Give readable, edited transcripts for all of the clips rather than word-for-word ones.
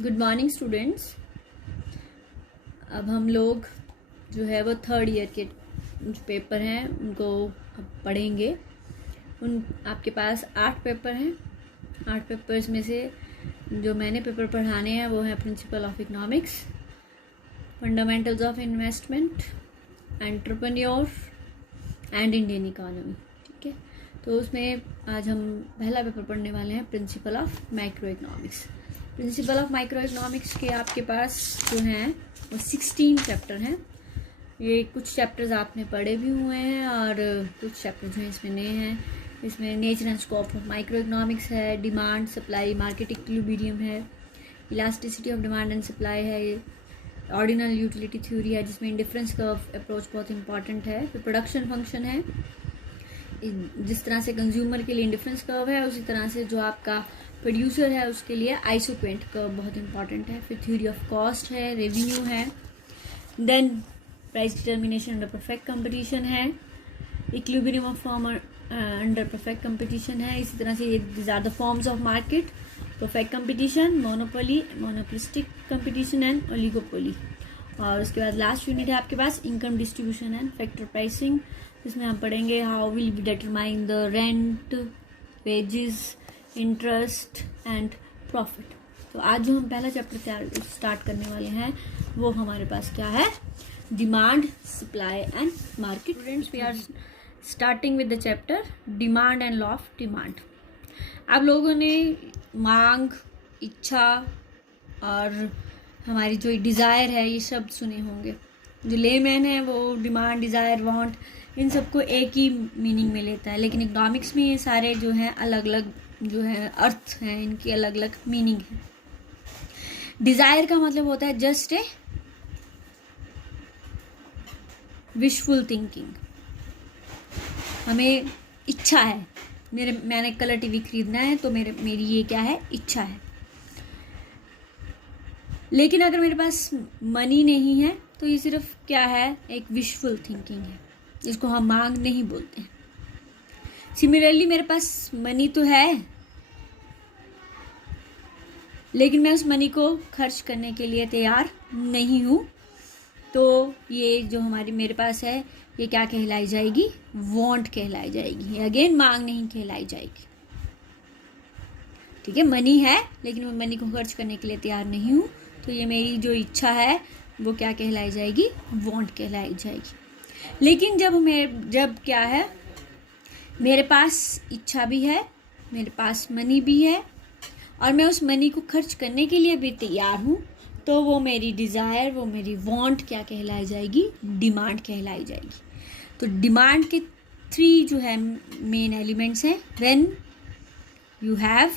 Good morning students. अब हम लोग जो है वो थर्ड ईयर के जो पेपर हैं उनको अब पढ़ेंगे। आपके पास 8 पेपर हैं। 8 पेपर्स में से जो मैंने पेपर पढ़ाने हैं वो है principle of economics, fundamentals of investment, entrepreneur and Indian economy. ठीक है, तो उसमें आज हम पहला पेपर पढ़ने वाले हैं principle of micro economics. Principle of micro economics के आपके पास जो हैं वो 16 चैप्टर हैं। ये कुछ चैप्टर्स आपने पढ़े भी हुए हैं और कुछ चैप्टर्स हैं इसमें नए हैं। इसमें nature and scope of micro economics है, डिमांड सप्लाई मार्केट इक्विलिब्रियम है, elasticity of demand and supply है, ऑर्डिनल यूटिलिटी थ्योरी है जिसमें इंडिफरेंस कर्व अप्रोच बहुत इंपॉर्टेंट है, फिर प्रोडक्शन फंक्शन है। जिस तरह से कंज्यूमर के लिए इंडिफरेंस कर्व है उसी तरह से जो आपका प्रोड्यूसर है उसके लिए आइसोक्वेंट कर्व बहुत इंपॉर्टेंट है। फिर थ्योरी ऑफ कॉस्ट है, रेवेन्यू है, then price determination under perfect competition है, equilibrium of firm under perfect competition है। इसी तरह से these are the forms of market, perfect competition, monopoly, monopolistic competition and oligopoly. और उसके बाद लास्ट यूनिट है आपके पास income distribution and factor pricing, जिसमें हम पढ़ेंगे how will be determine the rent, wages, interest and profit. तो आज जो हम पहला चैप्टर स्टार्ट करने वाले हैं वो हमारे पास क्या है, demand supply and market. Students, we are starting with the chapter demand and law of demand. आप लोगों ने मांग, इच्छा और हमारी जो डिज़ायर है ये शब्द सुने होंगे। जो लेमैन है वो डिमांड, डिज़ायर, वांट इन सबको एक ही मीनिंग में लेता है, लेकिन इकोनॉमिक्स में ये सारे जो हैं अलग अलग जो है अर्थ हैं, इनकी अलग अलग मीनिंग है। डिज़ायर का मतलब होता है जस्ट ए विशफुल थिंकिंग। हमें इच्छा है, मैंने कलर टीवी खरीदना है तो मेरी ये क्या है, इच्छा है। लेकिन अगर मेरे पास मनी नहीं है तो ये सिर्फ क्या है, एक विशफुल थिंकिंग है, जिसको हम मांग नहीं बोलते हैं। सिमिलरली मेरे पास मनी तो है लेकिन मैं उस मनी को खर्च करने के लिए तैयार नहीं हूँ, तो ये जो मेरे पास है ये क्या कहलाई जाएगी, वांट कहलाई जाएगी। ये अगेन मांग नहीं कहलाई जाएगी। ठीक है, मनी है लेकिन मैं मनी को खर्च करने के लिए तैयार नहीं हूँ, तो ये मेरी जो इच्छा है वो क्या कहलाई जाएगी, वांट कहलाई जाएगी। लेकिन जब क्या है, मेरे पास इच्छा भी है, मेरे पास मनी भी है और मैं उस मनी को खर्च करने के लिए भी तैयार हूँ, तो वो मेरी डिज़ायर, वो मेरी वांट क्या कहलाई जाएगी, डिमांड कहलाई जाएगी। तो डिमांड के 3 जो है मेन एलिमेंट्स हैं। When you have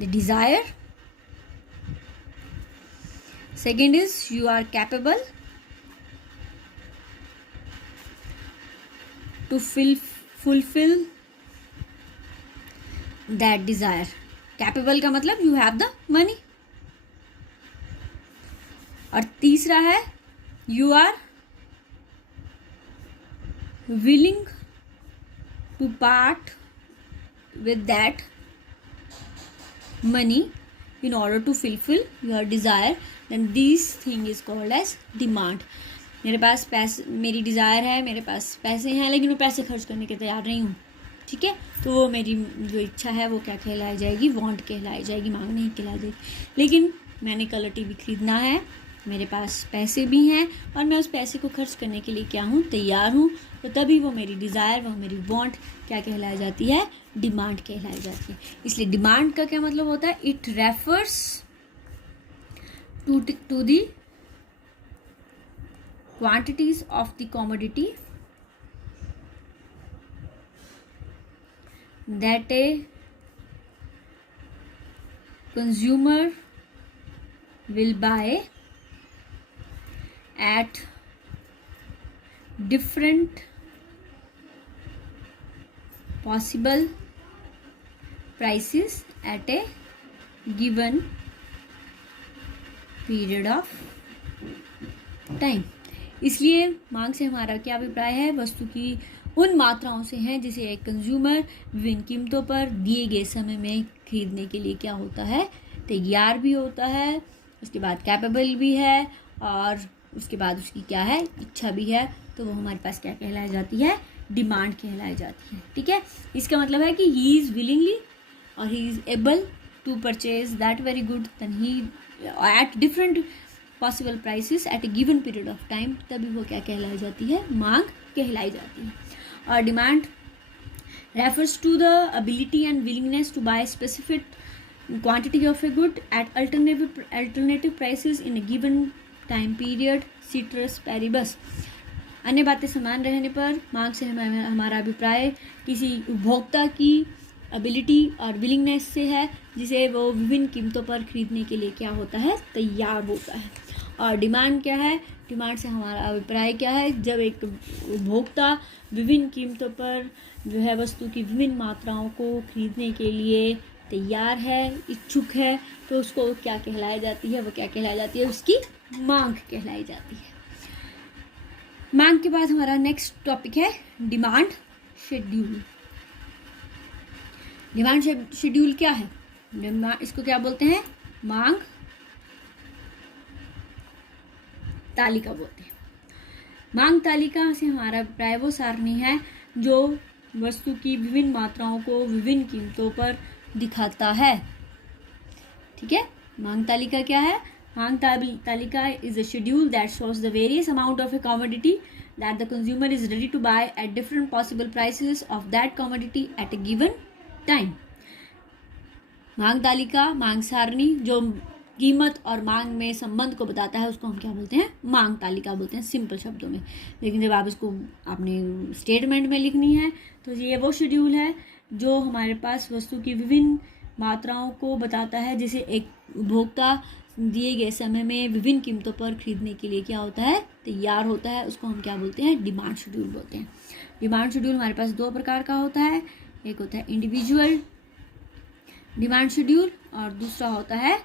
the desire, second is you are capable to fulfill that desire. Capable का मतलब you have the money. और तीसरा है you are willing to part with that money in order to fulfill your desire, then this thing is called as demand. मेरे पास पैसे, मेरी desire है, मेरे पास पैसे हैं लेकिन मैं पैसे खर्च करने के तैयार नहीं हूँ। ठीक है, तो वो मेरी जो इच्छा है वो क्या कहलाई जाएगी, वांट कहलाई जाएगी, मांग नहीं कहलाई जाएगी। लेकिन मैंने कलर टीवी खरीदना है, मेरे पास पैसे भी हैं और मैं उस पैसे को खर्च करने के लिए क्या हूँ, तैयार हूँ, तो तभी वो मेरी डिज़ायर, वो मेरी वांट क्या कहलाई जाती है, डिमांड कहलाई जाती है। इसलिए डिमांड का क्या मतलब होता है, it refers to the quantities of the commodity that a consumer will buy at different possible prices at a given period of time। इसलिए मांग से हमारा क्या अभिप्राय है, वस्तु की उन मात्राओं से हैं जिसे एक कंज्यूमर विभिन्न कीमतों पर दिए गए समय में खरीदने के लिए क्या होता है, तैयार भी होता है, उसके बाद कैपेबल भी है, और उसके बाद उसकी क्या है, इच्छा भी है, तो वो हमारे पास क्या कहलाई जाती है, डिमांड कहलाई जाती है। ठीक है, इसका मतलब है कि ही इज़ विलिंगली और he is able to purchase that very good, then he at different possible prices at a given period of time, तभी वो क्या कहलाई जाती है, मांग कहलाई जाती है। और demand refers to the ability and willingness to buy specific quantity of a good at alternative prices in a given time period, ceteris paribus। अन्य बातें समान रहने पर मांग से हमारा अभिप्राय किसी उपभोक्ता की एबिलिटी और विलिंगनेस से है, जिसे वो विभिन्न कीमतों पर खरीदने के लिए क्या होता है, तैयार होता है। और डिमांड क्या है, डिमांड से हमारा अभिप्राय क्या है, जब एक उपभोक्ता विभिन्न कीमतों पर जो है वस्तु की विभिन्न मात्राओं को खरीदने के लिए तैयार है, इच्छुक है, तो उसको क्या कहलाई जाती है, वो क्या कहलाई जाती है, उसकी मांग कहलाई जाती है। मांग के बाद हमारा नेक्स्ट टॉपिक है डिमांड शेड्यूल। डिमांड शेड्यूल क्या है, इसको क्या बोलते हैं, मांग तालिका बोलते हैं। मांग तालिका से हमारा अभिप्राय वो सारणी है जो वस्तु की विभिन्न मात्राओं को विभिन्न कीमतों पर दिखाता है। ठीक है, मांग तालिका क्या है, मांग तालिका is a schedule that shows the various amount of a commodity that the consumer is ready to buy at different possible prices of that commodity at a given time. मांग तालिका, मांग सारणी जो कीमत और मांग में संबंध को बताता है, उसको हम क्या बोलते हैं, मांग तालिका बोलते हैं, सिंपल शब्दों में। लेकिन जब आप इसको आपने स्टेटमेंट में लिखनी है तो ये वो शेड्यूल है जो हमारे पास वस्तु की विभिन्न मात्राओं को बताता है, जिसे एक उपभोक्ता दिए गए समय में विभिन्न कीमतों पर खरीदने के लिए क्या होता है, तैयार होता है। उसको हम क्या बोलते हैं, डिमांड शेड्यूल बोलते हैं। डिमांड शेड्यूल हमारे पास दो प्रकार का होता है, एक होता है इंडिविजुअल डिमांड शेड्यूल और दूसरा होता है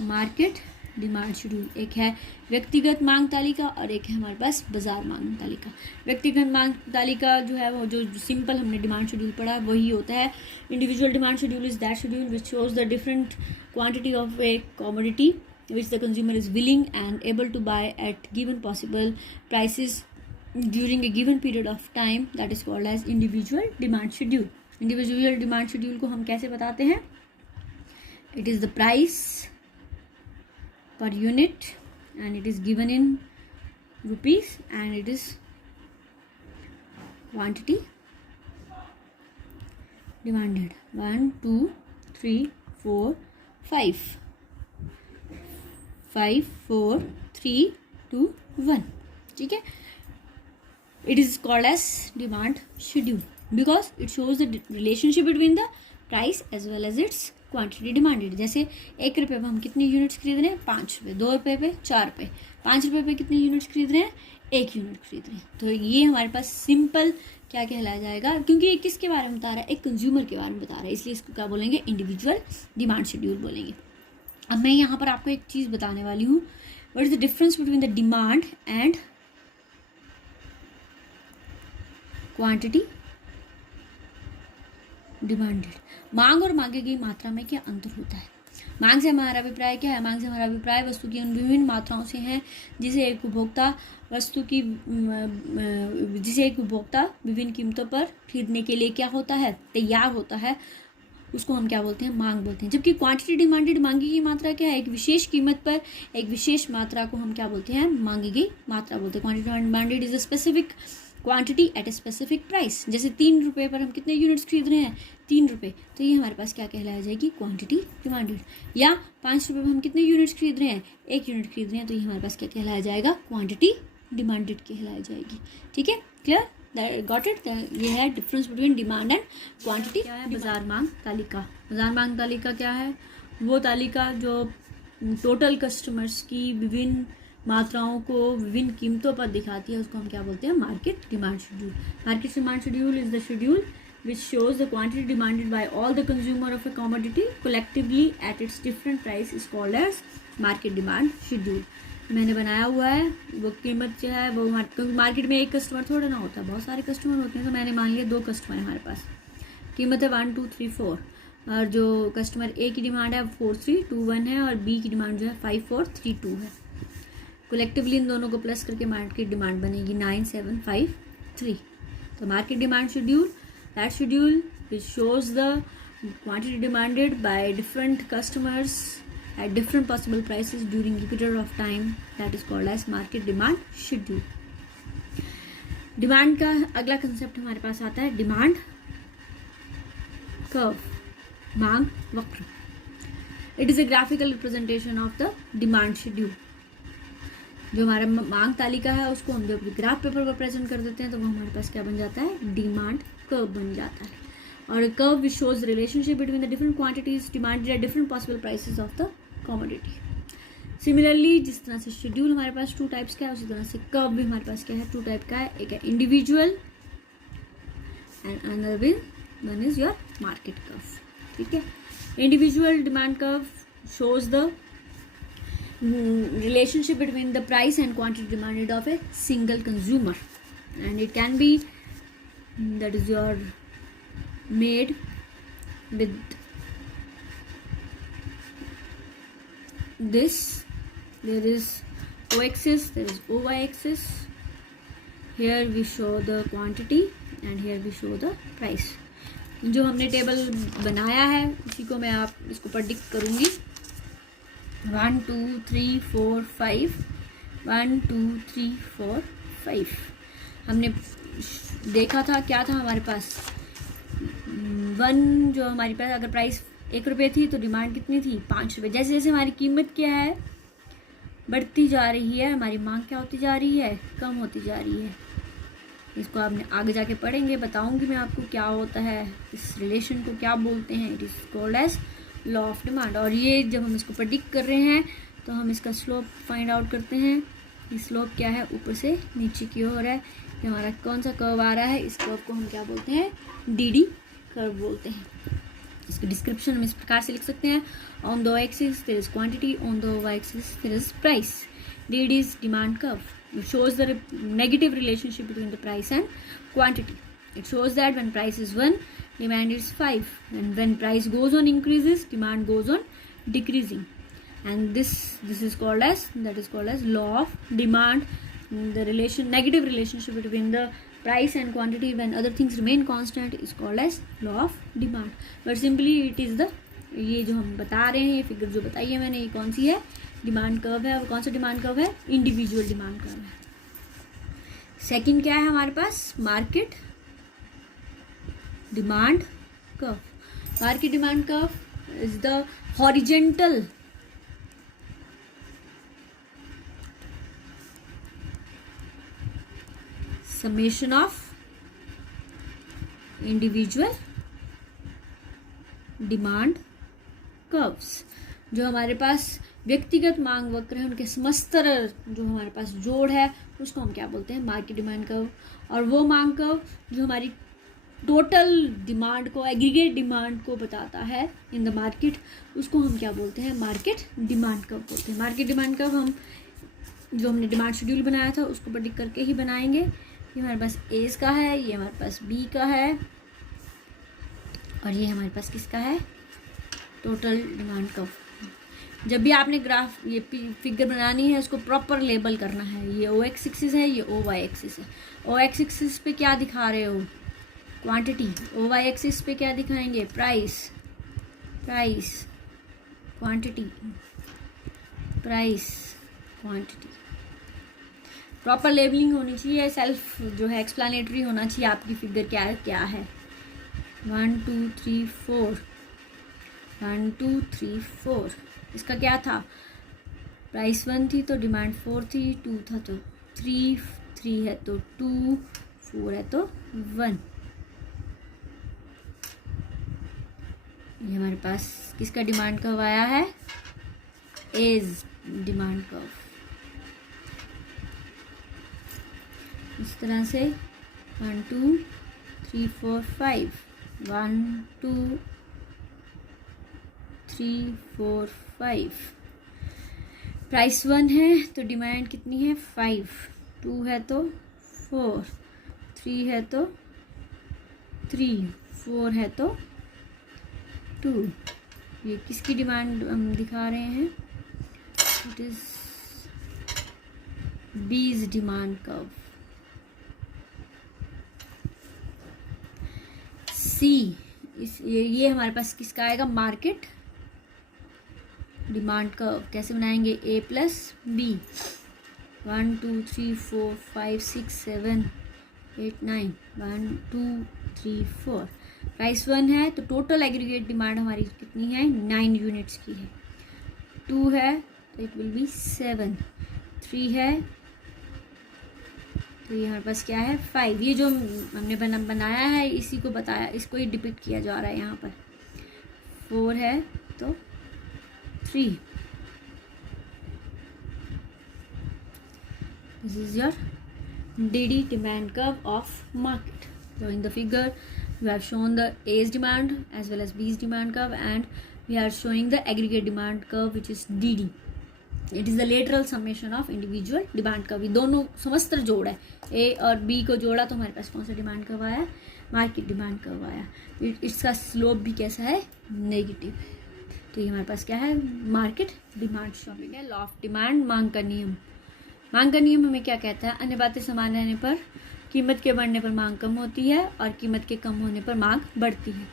मार्केट डिमांड शेड्यूल। एक है व्यक्तिगत मांग तालिका और एक है हमारे पास बाजार मांग तालिका। व्यक्तिगत मांग तालिका जो है वो जो सिंपल हमने डिमांड शेड्यूल पढ़ा वही होता है। Individual demand schedule is that schedule which shows the different quantity of a commodity which the consumer is willing and able to buy at given possible prices during a given period of time, that is called as individual demand schedule. Individual demand schedule को हम कैसे बताते हैं, it is the price per unit and it is given in rupees and it is quantity demanded 1 2 3 4 5 5 4 3 2 1। ठीक है, it is called as demand schedule because it shows the relationship between the price as well as its quantity demanded. जैसे 1 रुपये पे हम कितने units खरीद रहे हैं, 5 रुपये, 2 रुपये पे 4 रुपये, 5 रुपये पे कितने यूनिट्स खरीद रहे हैं, 1 यूनिट खरीद रहे हैं। तो ये हमारे पास सिंपल क्या कहलाया जाएगा, क्योंकि ये किसके बारे में बता रहा है, एक कंज्यूमर के बारे में बता रहा है, इसलिए इसको क्या बोलेंगे, इंडिविजुअल डिमांड शेड्यूल बोलेंगे। अब मैं यहाँ पर आपको एक चीज़ बताने वाली हूँ, what is the difference between the demand and quantity demanded. मांग और मांगे गई मात्रा में क्या अंतर होता है। मांग से हमारा अभिप्राय क्या है, मांग से हमारा अभिप्राय वस्तु की उन विभिन्न मात्राओं से है जिसे एक उपभोक्ता विभिन्न कीमतों पर खरीदने के लिए क्या होता है, तैयार होता है, उसको हम क्या बोलते हैं, मांग बोलते हैं। जबकि क्वांटिटी डिमांडेड, मांगी गई मात्रा क्या है, एक विशेष कीमत पर एक विशेष मात्रा को हम क्या बोलते हैं, मांगी गई मात्रा बोलते हैं। Quantity demanded is a specific quantity eight a specific price. जैसे 3 रुपये पर हम कितने यूनिट्स खरीद रहे हैं, 3 रुपये, तो ये हमारे पास क्या कहलाया जाएगी, क्वांटिटी डिमांडेड। या 5 रुपये पर हम कितने यूनिट्स खरीद रहे हैं, 1 यूनिट खरीद रहे हैं, तो ये हमारे पास क्या कहलाया जाएगा, क्वांटिटी डिमांडेड कहलाया जाएगी। ठीक है, क्लियर, गॉट इट। ये है difference between demand and quantity. क्या है बाजार मांग तालिका। बाजार मांग तालिका क्या है, वो तालिका जो टोटल कस्टमर्स की विभिन्न मात्राओं को विभिन्न कीमतों पर दिखाती है, उसको हम क्या बोलते हैं, market demand schedule. Market demand schedule is the schedule which shows the quantity demanded by all the consumer of a commodity collectively at its different price is called as market demand schedule। मैंने बनाया हुआ है, वो कीमत जो है वो market में एक कस्टमर थोड़ा ना होता है, बहुत सारे कस्टमर होते हैं, तो मैंने मान लिया 2 कस्टमर है हमारे पास, कीमत है 1 2 3 4। और जो कस्टमर ए की डिमांड है 4321 है और बी की डिमांड जो है 5432 है। कलेक्टिवली इन दोनों को प्लस करके मार्केट डिमांड बनेगी 9753। तो market demand schedule, that schedule which shows the quantity demanded by different customers at different possible prices during a period of time, that is called as market demand schedule. Demand का अगला concept हमारे पास आता है demand curve, मांग वक्र। It is a graphical representation of the demand schedule. जो हमारा मांग तालिका है उसको हम जब ग्राफ पेपर पर प्रेजेंट कर देते हैं तो वो हमारे पास क्या बन जाता है, डिमांड कर्व बन जाता है। और curve which shows relationship between the different quantities demanded eight different possible prices of the commodity. Similarly जिस तरह से शेड्यूल हमारे पास 2 टाइप्स का है, उसी तरह से कर्व भी हमारे पास क्या है, 2 टाइप का है। एक है individual and another one is your market curve. ठीक है, individual demand curve shows the relationship between the price and quantity demanded of a single consumer, and it can be that is your made with this. There is o-axis, there is y-axis. Here we show the quantity and here we show the price. जो हमने table बनाया है उसी को मैं आप इसको predict करूँगी। 1 2 3 4 5 1 2 3 4 5 हमने देखा था क्या था हमारे पास 1, जो हमारे पास अगर प्राइस 1 रुपये थी तो डिमांड कितनी थी 5 रुपये। जैसे जैसे हमारी कीमत क्या है बढ़ती जा रही है, हमारी मांग क्या होती जा रही है, कम होती जा रही है। इसको आपने आगे जाके पढ़ेंगे, बताऊंगी मैं आपको क्या होता है, इस रिलेशन को क्या बोलते हैं। It is called as law of demand. और ये जब हम इसको प्रेडिक्ट कर रहे हैं तो हम इसका स्लोप फाइंड आउट करते हैं। ये स्लोप क्या है, ऊपर से नीचे की ओर है। ये हमारा कौन सा कर्व आ रहा है, इस कर्व को हम क्या बोलते हैं, डीडी कर्व बोलते हैं। इसकी डिस्क्रिप्शन हम इस प्रकार से लिख सकते हैं, on the axis there is quantity, on the Y axis there is price. DD is demand curve. It shows the negative relationship between the price and quantity. It shows that when price is 1, demand is 5, and when price goes on increases, demand goes on decreasing. And this is called as, that is called as law of demand. The negative relationship between the price and quantity when other things remain constant is called as law of demand. But simply it is the, ये जो हम बता रहे हैं, ये figure जो बताई है मैंने, ये कौन सी है, डिमांड कर्व है। और कौन सा डिमांड कर्व है, इंडिविजुअल डिमांड कर्व है। सेकंड क्या है हमारे पास, market demand curve. Market demand curve is the horizontal summation of individual demand curves. जो हमारे पास व्यक्तिगत मांग वक्र है उनके समस्तर जो हमारे पास जोड़ है उसको हम क्या बोलते हैं, मार्केट डिमांड कर्व. और वो मांग कर्व जो हमारी टोटल डिमांड को, एग्रीगेट डिमांड को बताता है इन द मार्केट, उसको हम क्या बोलते हैं, मार्केट डिमांड कर्व बोलते हैं. मार्केट डिमांड कर्व हम जो हमने डिमांड शेड्यूल बनाया था उसको प्रेडिक्ट करके ही बनाएंगे. ये हमारे पास एज का है, ये हमारे पास बी का है, और ये हमारे पास किसका है, टोटल डिमांड कर्व. जब भी आपने ग्राफ ये फिगर बनानी है उसको प्रॉपर लेबल करना है. ये ओ एक्स एक्सिस है, ये ओ वाई एक्सिस है. ओ एक्स एक्सिस पे क्या दिखा रहे हो, क्वांटिटी. ओ वाई एक्सिस पे क्या दिखाएंगे, price. Price quantity, price quantity. Proper labelling होनी चाहिए, सेल्फ जो है एक्सप्लेनेटरी होना चाहिए आपकी फिगर क्या है क्या है. 1 2 3 4 1 2 3 4. इसका क्या था, प्राइस 1 थी तो डिमांड 4 थी, 2 था तो 3, 3 है तो 2, 4 है तो 1. ये हमारे पास किसका डिमांड कर्व आया है, एज डिमांड कर्व. इस तरह से 1 2 3 4 5 1 2 3 4 5. प्राइस 1 है तो डिमांड कितनी है, 5. 2 है तो 4, 3 है तो 3, 4 है तो 2। ये किसकी डिमांड हम दिखा रहे हैं? इट इज बीज डिमांड कर्व। सी ये हमारे पास किसका आएगा? Market demand curve. कैसे बनाएंगे? A plus B. 1 2 3 4 5 6 7 8 9 1 2 3 4। प्राइस 1 है तो टोटल एग्रीगेट डिमांड हमारी कितनी है? 9 यूनिट्स की है। 2 है तो इट विल बी 7। 3 है तो ये हमारे पास क्या है? 5। ये जो हमने बनाया है इसी को बताया, इसको ही डिपिक्ट किया जा रहा है यहाँ पर। 4 है तो 3। This is your DD demand curve of market. So in the figure we have shown the A's demand as well as B's demand curve, and we are showing the aggregate demand curve which is DD. It is the lateral summation of individual demand curve. ये दोनों समस्तर जोड़ है। A और B को जोड़ा तो हमारे पास कौन सा डिमांड कर्व आया? मार्केट डिमांड कर्व आया। इसका स्लोप भी कैसा है? नेगेटिव। तो ये हमारे पास क्या है? मार्केट डिमांड शॉपिंग है। लॉ ऑफ डिमांड, मांग का नियम। मांग का नियम हमें क्या कहता है? अन्य बातें समान रहने पर कीमत के बढ़ने पर मांग कम होती है और कीमत के कम होने पर मांग बढ़ती है।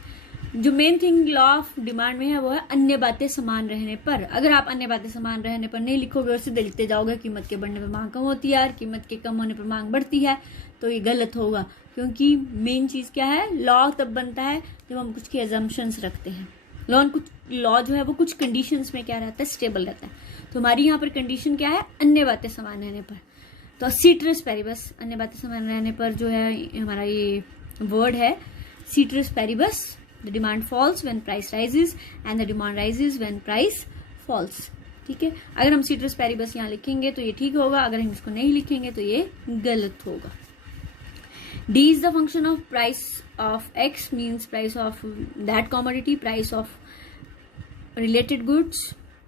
जो main thing law of demand में है वो है अन्य बातें समान रहने पर। अगर आप अन्य बातें समान रहने पर नहीं लिखोगे और सीधे लिखते जाओगे कीमत के बढ़ने पर मांग कम होती है और कीमत के कम होने पर मांग बढ़ती है, तो ये गलत होगा। क्योंकि मेन चीज़ क्या है? लॉ तब बनता है जब हम कुछ की एजम्पशंस रखते हैं। लॉ जो है वो कुछ कंडीशंस में क्या रहता है? स्टेबल रहता है। तो हमारी यहाँ पर कंडीशन क्या है? अन्य बातें समान रहने पर। तो सीट्रस पेरिबस, अन्य बातें समान रहने पर जो है हमारा ये वर्ड है ceteris paribus. The demand falls when price rises and the demand rises when price falls. ठीक है, अगर हम सीट्रस पेरिबस यहाँ लिखेंगे तो ये ठीक होगा, अगर हम इसको नहीं लिखेंगे तो ये गलत होगा। D is the function of price of X, means price of that commodity, price of related goods.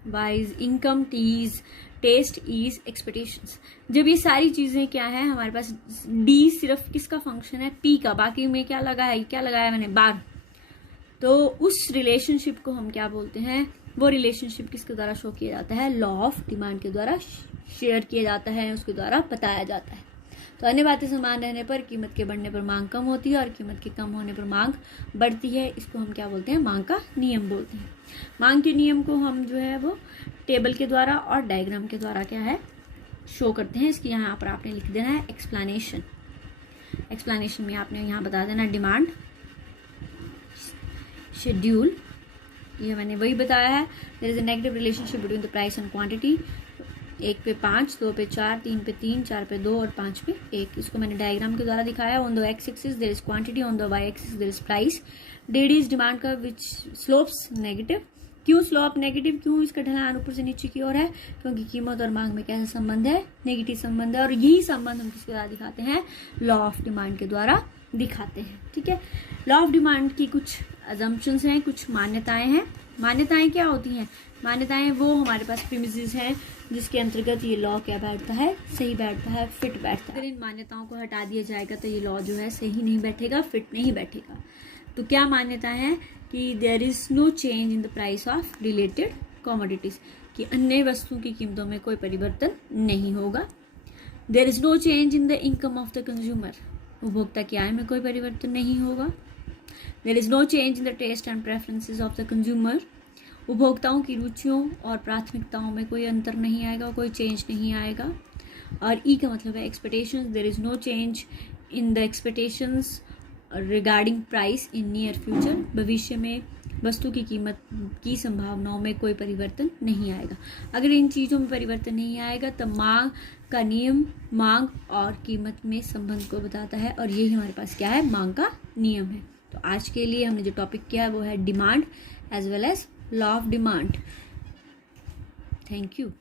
Y is income, T is taste, E is expectations. जब ये सारी चीजें क्या है हमारे पास, D सिर्फ किसका फंक्शन है? P का। बाकी में क्या लगा है? क्या लगाया मैंने? बार। तो उस रिलेशनशिप को हम क्या बोलते हैं? वो रिलेशनशिप किसके द्वारा शो किया जाता है? लॉ ऑफ डिमांड के द्वारा शेयर किया जाता है, उसके द्वारा बताया जाता है। तो अन्य बातें समान रहने पर कीमत के बढ़ने पर मांग कम होती है और कीमत के कम होने पर मांग बढ़ती है। इसको हम क्या बोलते हैं? मांग का नियम बोलते हैं। मांग के नियम को हम जो है वो टेबल के द्वारा और डायग्राम के द्वारा क्या है? शो करते हैं। इसकी यहाँ पर आपने लिख देना है एक्सप्लेनेशन। एक्सप्लेनेशन में आपने यहाँ बता देना डिमांड शेड्यूल। ये मैंने वही बताया है। There is a negative relationship between the price and quantity. 1 पे 5, 2 पे 4, 3 पे 3, 4 पे 2 और 5 पे 1। इसको मैंने डायग्राम के द्वारा दिखाया। On the X axis there is quantity, on the Y axis there is price. DD is demand curve which slopes negative. क्यों स्लोप नेगेटिव? क्यों? इसका ढलान ऊपर से नीचे की ओर है, क्योंकि कीमत और मांग में कैसा संबंध है? नेगेटिव संबंध है। और यही संबंध हम किसके द्वारा दिखाते हैं? लॉ ऑफ डिमांड के द्वारा दिखाते हैं। ठीक है, लॉ ऑफ डिमांड की कुछ अजम्पशंस हैं, कुछ मान्यताएं हैं। मान्यताएं क्या होती हैं? मान्यताएं वो हमारे पास प्रीमिसेस हैं जिसके अंतर्गत ये लॉ क्या बैठता है? सही बैठता है, फिट बैठता है। अगर इन मान्यताओं को हटा दिया जाएगा तो ये लॉ जो है सही नहीं बैठेगा, फिट नहीं बैठेगा। तो क्या मान्यता है? कि there is no change in the price of related commodities, कि अन्य वस्तुओं की कीमतों में कोई परिवर्तन नहीं होगा। There is no change in the income of the consumer, उपभोक्ता की आय में कोई परिवर्तन नहीं होगा। There is no change in the taste and preferences of the consumer, उपभोक्ताओं की रुचियों और प्राथमिकताओं में कोई अंतर नहीं आएगा, कोई चेंज नहीं आएगा। और ई का मतलब है expectations. There is no change in the expectations regarding price in near future, भविष्य में वस्तु की कीमत की संभावनाओं में कोई परिवर्तन नहीं आएगा। अगर इन चीज़ों में परिवर्तन नहीं आएगा तो मांग का नियम मांग और कीमत में संबंध को बताता है, और यही हमारे पास क्या है? मांग का नियम है। तो आज के लिए हमने जो टॉपिक किया है वो है demand as well as law of demand. Thank you.